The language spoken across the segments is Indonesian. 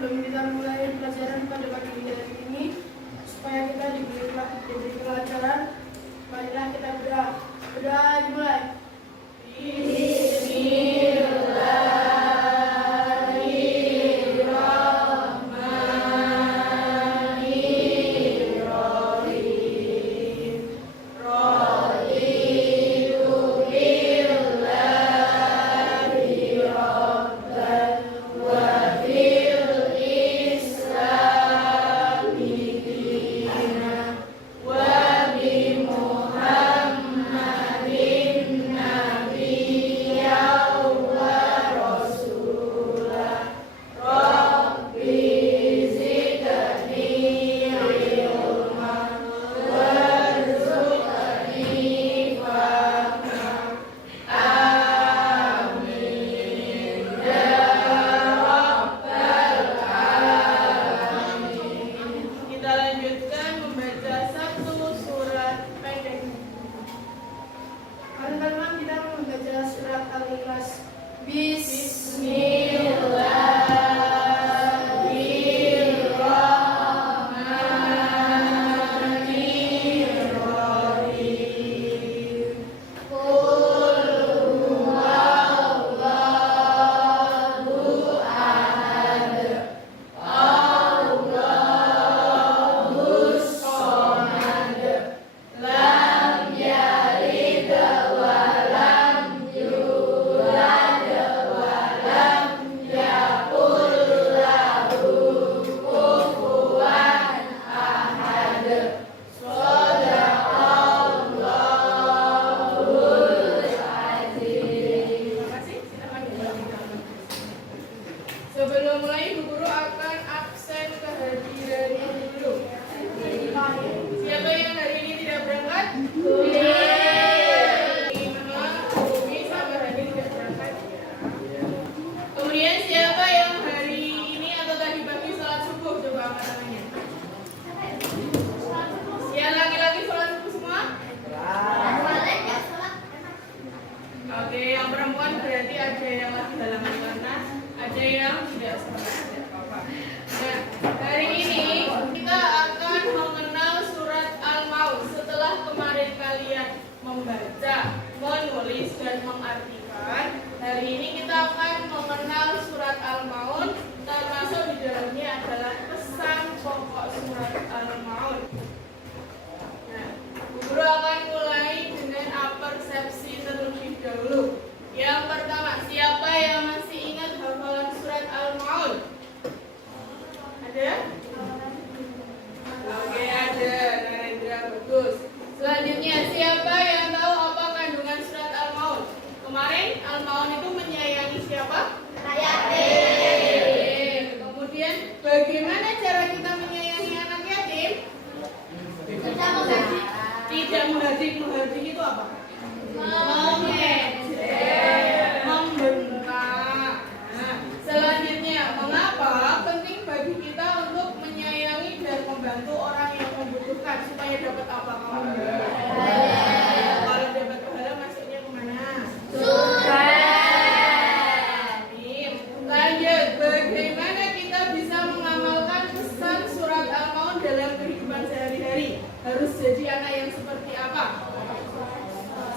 Sebelum kita mulai pelajaran pada pagi hari ini, supaya kita diberi pelajaran, marilah kita berdoa. Berdoa dimulai. Teman-teman, kita membaca surat Al-Ikhlas. Sebelum mulai, Bu Guru akan absen kehadirannya dulu. Siapa yang hari ini tidak berangkat? Bumi sama hari ini tidak berangkat. Kemudian siapa yang hari ini atau tadi pagi sholat subuh? Coba angkat tangannya. Yang laki-laki sholat subuh semua? Oke, yang perempuan berarti ada yang lagi halaman mana? Ada yang tidak apa-apa. Nah, hari ini kita akan mengenal surat Al-Maun. Setelah kemarin kalian membaca, menulis, dan mengartikan, hari ini kita akan mengenal surat Al-Maun. Termasuk di dalamnya adalah pesan pokok surat Al-Maun. Nah, Bu Guru akan mulai dengan persepsi terlebih dahulu. Yang pertama, siapa yang masih ingat hafalan surat Al-Maun? Ada? Oke, ada. Narendra, bagus. Selanjutnya, siapa yang tahu apa kandungan surat Al-Maun? Kemarin Al-Maun itu menyayangi siapa? Yatim. Kemudian, bagaimana cara kita menyayangi anak yatim? Tidak menghardik. Menghardik itu apa? Membentak. Nah, selanjutnya, mengapa penting bagi kita untuk menyayangi dan membantu orang yang membutuhkan supaya dapat apa kamu? Kalau dapat pahala masuknya kemana? Surga. Lanjut, bagaimana kita bisa mengamalkan pesan surat Al-Maun dalam kehidupan sehari-hari? Harus jadi anak yang seperti apa?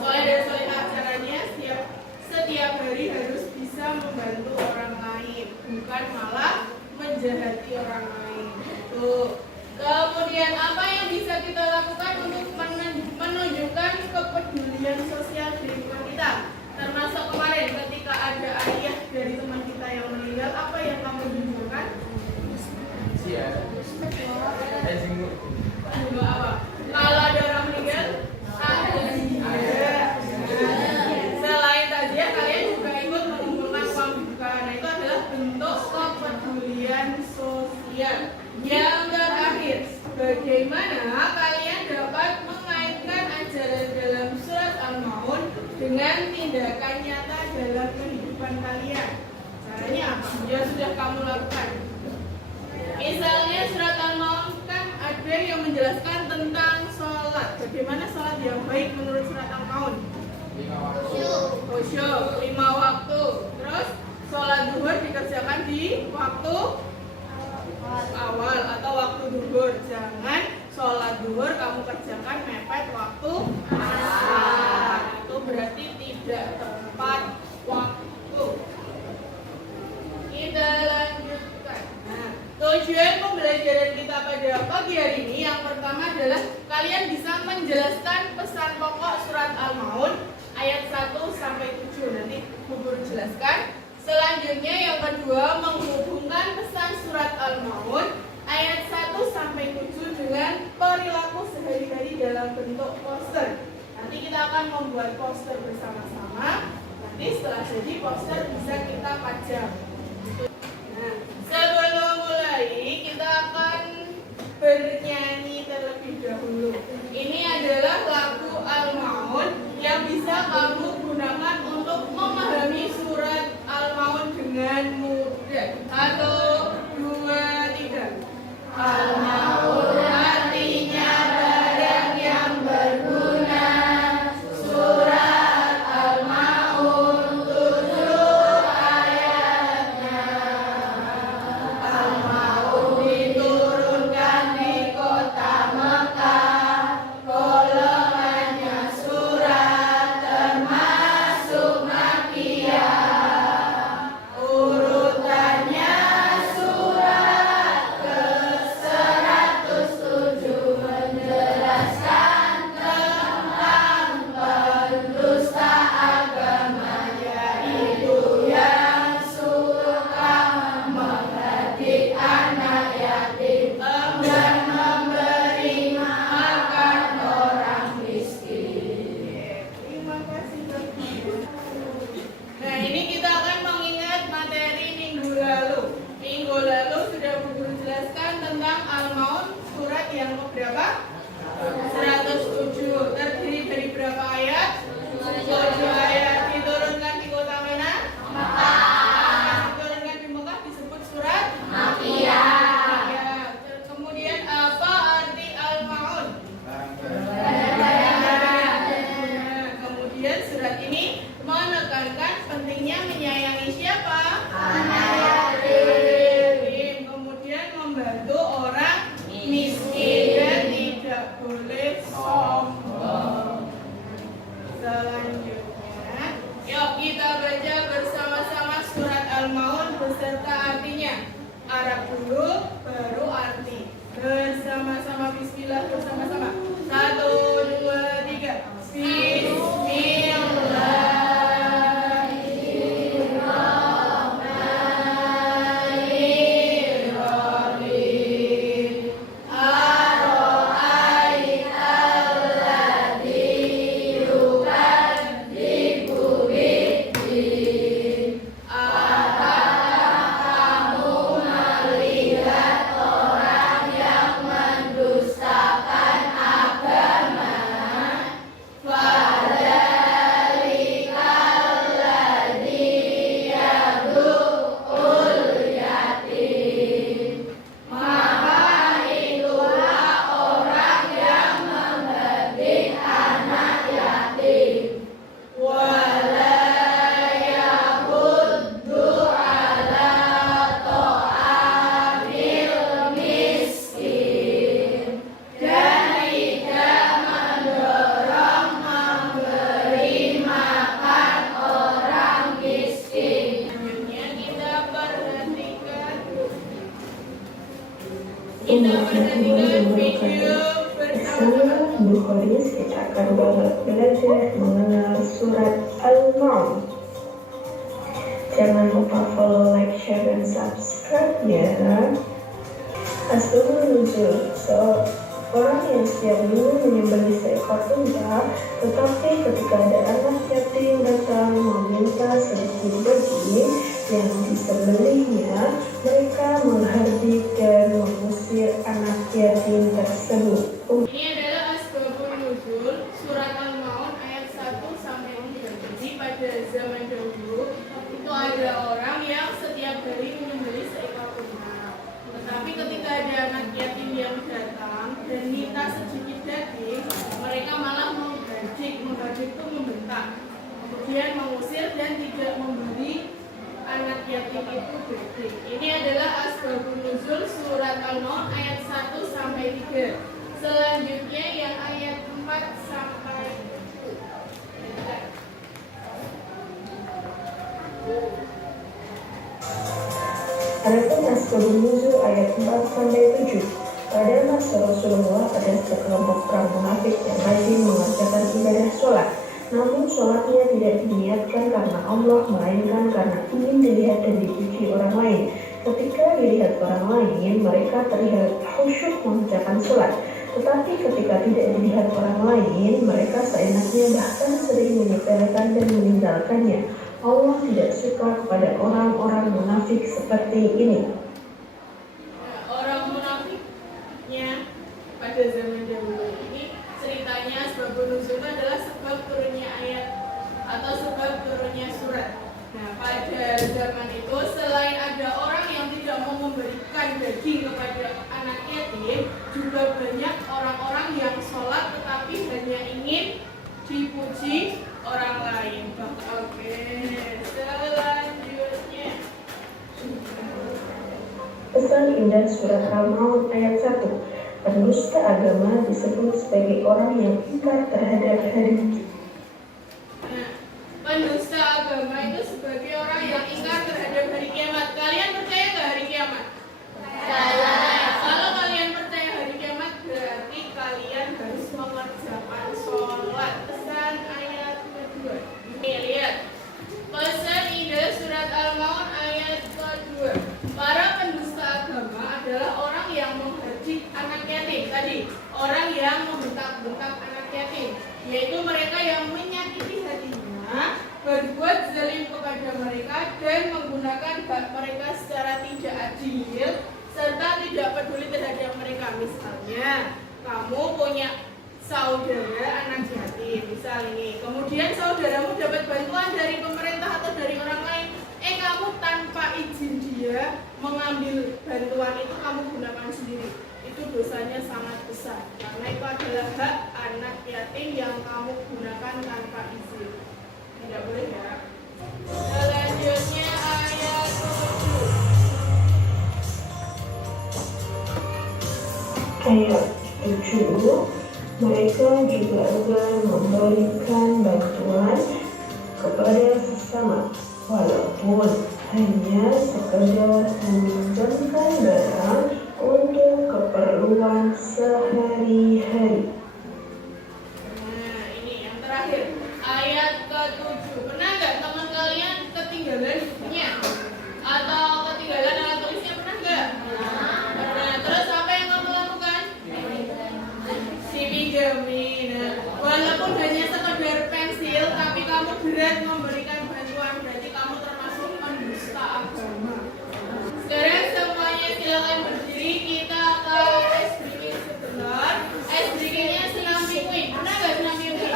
Soleh dan solehah, caranya setiap hari harus bisa membantu orang lain, bukan malah menjahati orang lain. Tuh. Kemudian apa yang bisa kita lakukan untuk menunjukkan kepedulian sosial di lingkungan kita? Termasuk kemarin ketika ada ayah dari teman kita yang meninggal, apa yang kamu tunjukkan? Apa? Kalau ada orang meninggal, selain taziah, kalian juga ikut mengumpulkan uang duka. Nah, itu adalah bentuk kepedulian sosial. Yang terakhir, bagaimana kalian dapat mengaitkan ajaran dalam surat Al-Maun dengan tindakan nyata dalam kehidupan kalian? Caranya apa? Yang sudah kamu lakukan. Misalnya surat Al-Maun kan ada yang menjelaskan tentang sholat. Bagaimana sholat yang baik menurut surat Al-Maun? Khusyuk 5 waktu. Terus sholat zuhur dikerjakan di waktu Tujuan pembelajaran kita pada pagi hari ini yang pertama adalah kalian bisa menjelaskan pesan pokok surat Al-Maun ayat 1 sampai 7. Nanti Bu Guru jelaskan. Selanjutnya yang kedua menghubungkan pesan surat Al-Maun ayat 1 sampai 7 dengan perilaku sehari-hari dalam bentuk poster. Nanti kita akan membuat poster bersama-sama. Nanti setelah jadi poster bisa kita pajang. Nah, sebelum mulai kita akan bernyanyi terlebih dahulu. Ini adalah lagu Al-Maun yang bisa kamu gunakan untuk memahami surat Al-Maun dengan mudah. 1, 2, 3. Al-Maun artinya barang yang berguna. Surat Al-Maun 7 ayatnya. Al-Maun diturunkan di kota Mekah. Golongannya surat termasuk Makkiyah. Urutannya surat ke-107 menjelaskan tentang pendusta agama, yaitu yang suka menghardik anak yatim dan memberi makan orang miskin. Terima kasih Bapak. Nah, ini kita akan mengingat materi minggu lalu. Minggu lalu sudah Bu Guru jelaskan tentang Al-Maun surat yang berapa? 107. Terdiri dari berapa ayat? 7 ayat. Diturunkan di kota mana? Mekah. Diturunkan di Mekah disebut surat Makkiyah. Ya. Kemudian apa arti Al-Maun? Kemudian surat ini menekankan pentingnya menyayangi siapa? Anak yatim. Kemudian membantu orang miskin dan tidak boleh sombong. Selanjutnya, yuk kita baca bersama-sama surat Al-Maun beserta artinya. Arab dulu, baru arti. Bersama-sama bismillah bersama-sama. 1, 2, 3. Bismillahirrahmanirrahim. Aro'aita alladzi yukadzibu biddin. Apakah kamu melihat orang yang mendustakan agama? Fadzalikal ladzi yadu'ul yatim. Maka itulah orang yang menghardik anak yatim. Wala yahuddu ala ta'amil miskin. Dan tidak mendorong memberi makan orang miskin. Selanjutnya kita perhatikan video bersama-sama. Bersama Bu Khoris kita akan belajar mengenal surat Al-Maun. Jangan lupa follow, like, share, dan subscribe ya. Asbabun nuzul, seorang yang setiap minggu menyembelih seekor unta, tetapi ketika ada anak yatim datang meminta sedikit daging yang disembelihnya, mereka menghardik dan mengusir anak yatim tersebut. Ini adalah asbabun nuzul surat Al-Maun ayat 1 sampai 3. Jadi pada zaman dahulu itu ada orang yang setiap hari menyembelih seekor unta. Tetapi ketika ada anak yatim yang datang dan minta sedikit daging, mereka malah menghardik itu membentak. Kemudian mengusir dan tidak memberi anak yatim itu daging. Ini adalah asbabun nuzul surat Al-Maun ayat 1 sampai 3. Selanjutnya yang ayat 4 sampai 7. Adapun Ashabun Nuzul ayat 4-7. Pada masa Rasulullah ada sekelompok orang munafik yang rajin mengerjakan ibadah sholat. Namun sholatnya tidak diniatkan karena Allah, melainkan karena ingin dilihat dan dipuji orang lain. Ketika dilihat orang lain, mereka terlihat khusyuk mengerjakan sholat. Tetapi ketika tidak dilihat orang lain, mereka seenaknya bahkan sering menyepelekan dan meninggalkannya. Allah tidak suka kepada orang-orang munafik seperti ini. Orang munafiknya pada zaman dahulu ini ceritanya sebab nuzulnya adalah sebab turunnya ayat atau sebab turunnya surat. Nah, pada zaman itu selain ada orang yang tidak mau memberikan daging kepada anak yatim, juga banyak orang-orang yang sholat tetapi hanya ingin dipuji orang lain. Oke, selanjutnya. Pesan indah surat Al-Maun ayat 1. Pendusta agama disebut sebagai orang yang ingkar terhadap hari kiamat. Nah, pendusta agama itu sebagai orang yang ingkar terhadap hari kiamat. Kalian percaya nggak hari kiamat? Percaya. Kalau kalian percaya hari kiamat, berarti kalian harus mengerjakan sholat. Pesan ayat kedua. Nih, lihat. Pesan indah surat Al-Maun ayat kedua. Para pendusta agama adalah orang yang menghaji anak yatim. Tadi, orang yang membentak-bentak anak yatim, yaitu mereka yang menyakiti hatinya, berbuat zalim kepada mereka, dan menggunakan hak mereka secara tidak adil, serta tidak peduli terhadap mereka. Misalnya, kamu punya saudara anak yatim, misal ini, kemudian saudaramu dapat bantuan dari pemerintah atau dari orang lain, kamu tanpa izin dia mengambil bantuan itu, kamu gunakan sendiri. Itu dosanya sangat besar, karena itu adalah hak anak yatim yang kamu gunakan tanpa izin. Tidak boleh ya. Selanjutnya ayat 7. Ayat 7. Mereka juga akan memberikan bantuan kepada sesama, walaupun hanya sekedar meminjamkan barang untuk keperluan sehari-hari. Nah, ini yang terakhir, ayat ke-7. Pernah nggak teman kalian ketinggalan bukunya? Atau ketinggalan alat tulisnya, pernah nggak? Pernah. Terus apa yang kamu lakukan? Dipinjamin. Nah, walaupun hanya sekedar pensil, tapi kamu berat memberikan bantuan, berarti kamu termasuk pendusta agama. Sekarang semuanya silakan berdiri, kita akan ice breaking sebentar. Ice breakingnya senam penguin. Pernah nggak senam penguin?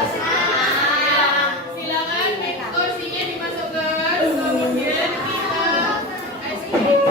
Silakan kursinya dimasukkan, kemudian kita ice breaking.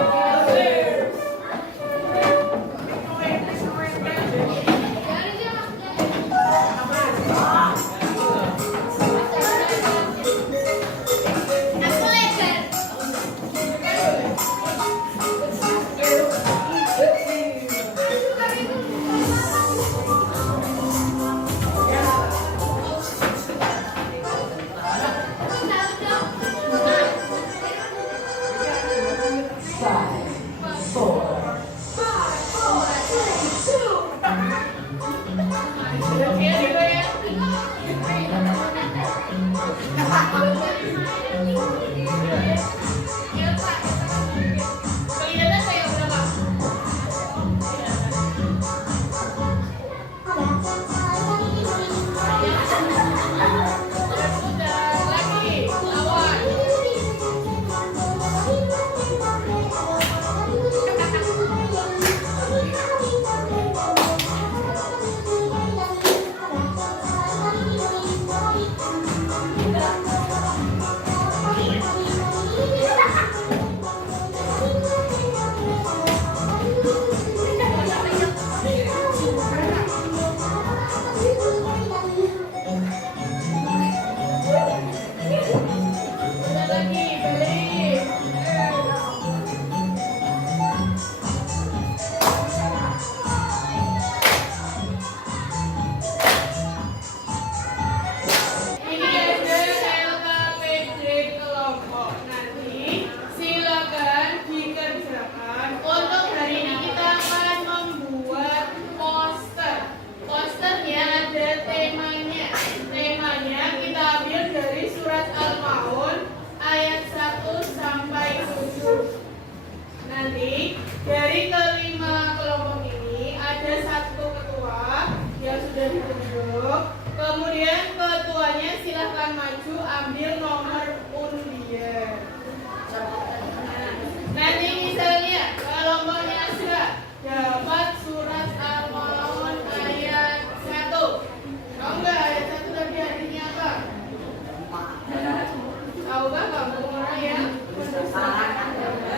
silahkan maju ambil nomor undian. Nanti misalnya kelompoknya Asra dapat surat Al-Maun ayat 1. Tahu nggak ayat 1 tadi artinya apa? Tahu nggak kamu orang yang mendustakan agama?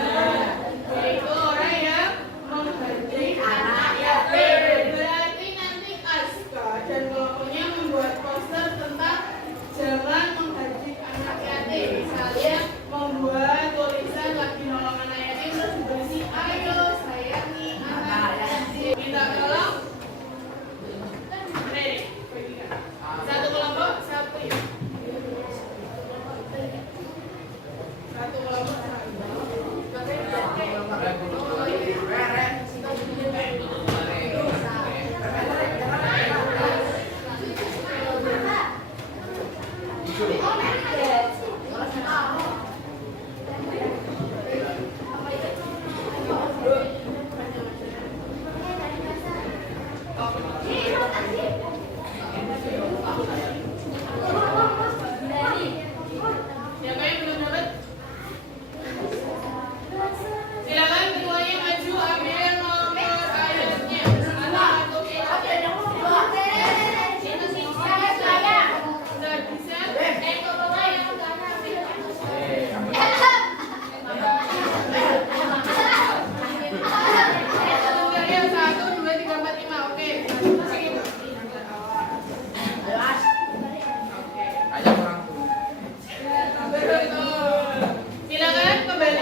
Yaitu orang yang menghaji anak yatim. Berarti nanti Aska dan kelompoknya membuat poster tentang jangan menghaji anak yatim. Misalnya membuat tulisan lagi nolong anak yatim terus berisi ayo sayangi anak yatim. Minta tolong. Ready? Satu kelompok, satu ya. Satu kelompok, siapa yang belum dapat? Silakan keduanya maju ambil nomor ayatnya. Atau sudah bisa? Sudah ya 1, 2, 3, 4, 5. Oke. Betul. Silakan kembali.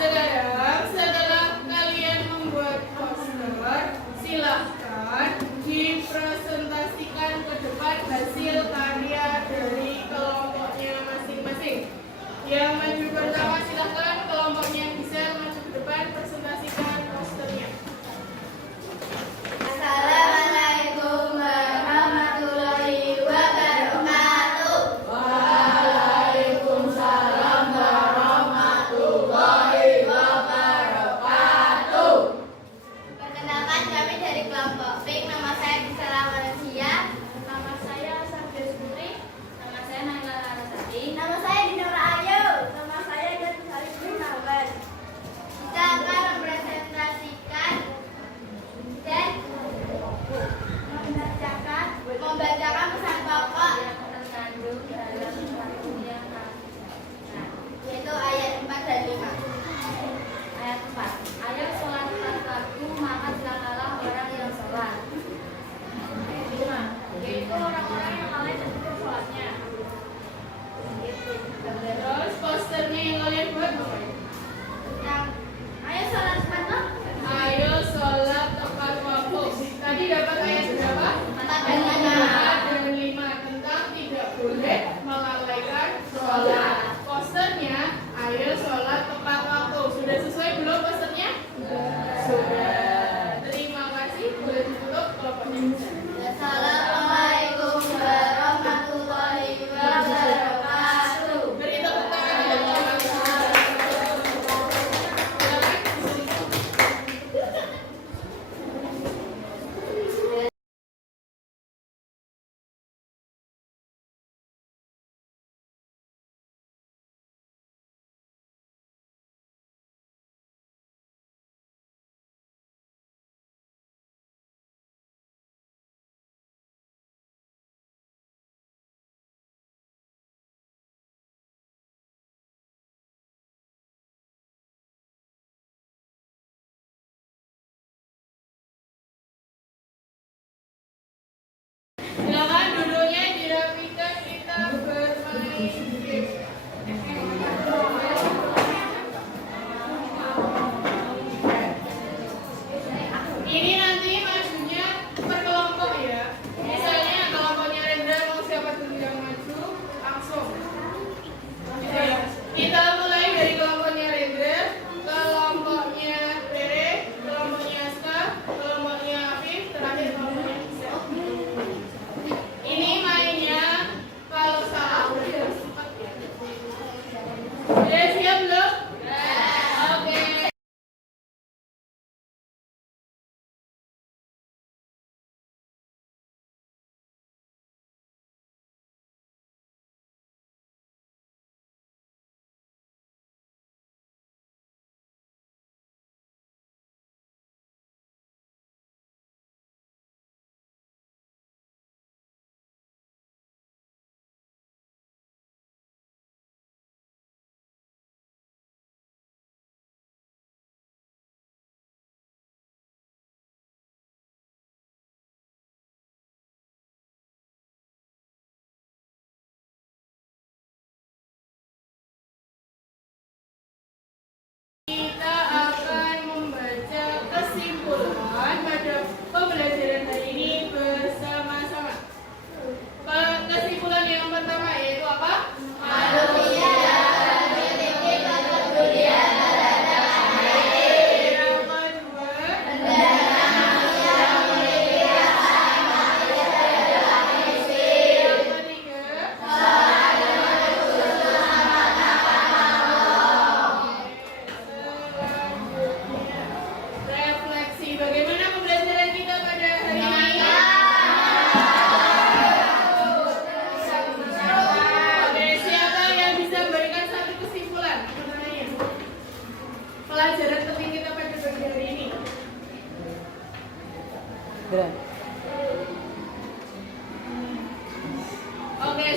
Setelah kalian membuat poster, silahkan dipresentasikan ke depan hasil karya dari kelompoknya masing-masing. Yang maju pertama silahkan kelompoknya bisa maju ke depan presentasikan posternya. Assalamualaikum warahmatullahi wabarakatuh. Waalaikumsalam warahmatullahi wabarakatuh. Perkenalkan, kami dari kelompok PIK. Nama saya Gisela Malaysia. Nama saya Sabda Suri. Nama saya Naila Larasati. Nama saya Dinora Ayu. Nama saya Jatuh Salih Gunawan. Kita akan mempresentasikan dan membacakan pesan pokok yang terkandung dalam perjanjian yaitu ayat 4 dan 5. Ayat 4. Ayo sholat tepat waktu, maka celakalah orang yang sholat. Ayat 5. Yaitu orang-orang yang lalai tertutup sholatnya. Terus posternya yang kalian buat apa? Yang ayo sholat tepat waktu. Ayo sholat tepat waktu. Tadi dapat ayat berapa? 4 dan 5. 4 dan 5 tentang tidak boleh melalaikan sholat. Posternya ayo sholat tepat waktu. Sudah sesuai belum posternya? Sudah. Terima kasih. Boleh ditutup kelompoknya. Assalamualaikum warahmatullahi wabarakatuh. Beri tepuk tangan. Silakan.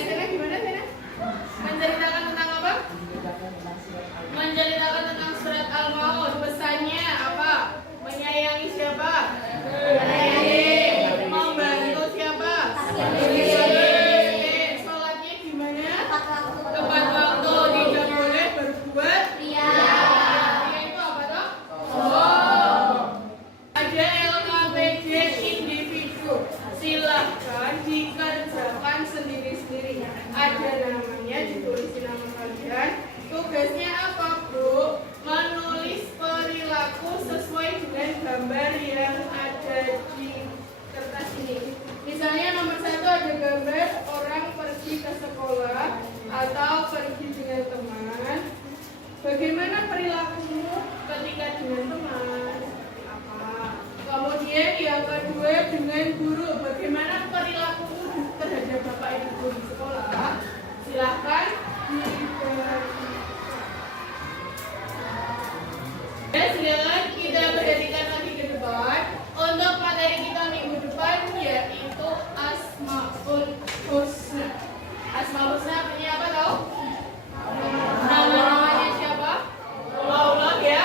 Sena gimana Sena? Menceritakan tentang apa? Menceritakan tentang surat Al-Maun. Pesannya apa? Menyayangi siapa? Menyayangi. Membantu siapa? Sholatnya gimana? Tepat waktu. Tidak boleh berbuat ria. Itu apa toh? Ada LKPD individu. Silahkan dikerjakan sendiri-sendiri. Ada namanya, ditulis nama kalian. Tugasnya apa, Bu? Menulis perilaku sesuai dengan gambar yang ada di kertas ini. Misalnya nomor 1 ada gambar orang pergi ke sekolah atau pergi dengan teman. Bagaimana perilakumu ketika dengan teman? Apa? Kemudian yang kedua dengan guru. Bagaimana perilakumu terhadap bapak ibu guru di sekolah? Silahkan dibagi. Sekarang kita perhatikan lagi ke depan. Untuk materi kita minggu depan yaitu Asmaul Husna. Asmaul Husna artinya apa tahu? Nama-namanya siapa? Allah ya.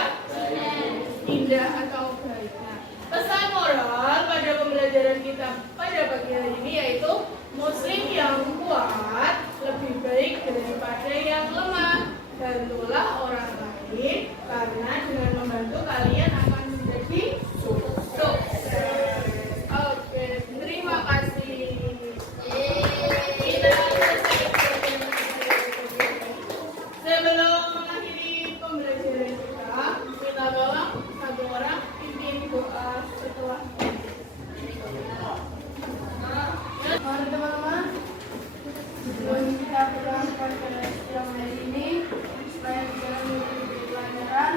Indah atau baik. Nah, pesan moral pada pembelajaran kita pada pagi hari ini yaitu Muslim yang kuat lebih baik daripada yang lemah. Bantulah orang lain karena dengan membantu kalian akan menjadi sukses. Oke, terima kasih. Kita sebelum mengakhiri pembelajaran kita, minta tolong satu orang pimpin doa setelah mari teman-teman, sebelum kita berangkat ke siang hari ini, supaya bisa mengikuti pelajaran,